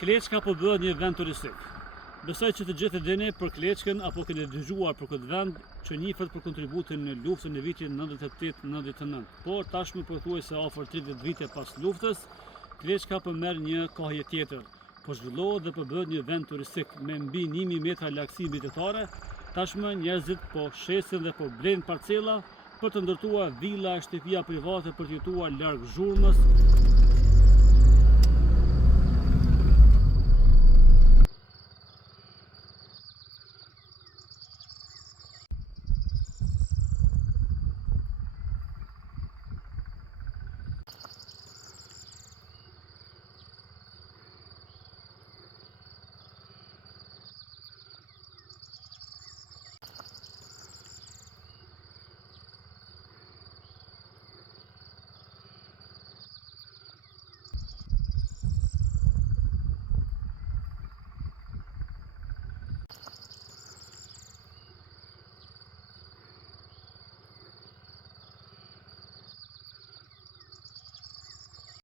Kleçka po bëhet një vend turistik. Besoj që të gjithë e dini për Kleçkën apo keni dëgjuar për këtë vend që njihet për kontributin në luftën e vitit 98-99. Por tashmë pothuajse afër 30 vite pas luftës, Kleçka po merr një kohje tjetër. Po zhvillohet dhe po bëhet një vend turistik me mbi 1000 metra lagësi mbijetare. Tashmë njerëzit po shesin dhe po blejnë parcella për të ndërtuar villa e shtëpia private për të jetuar larg zhurmës,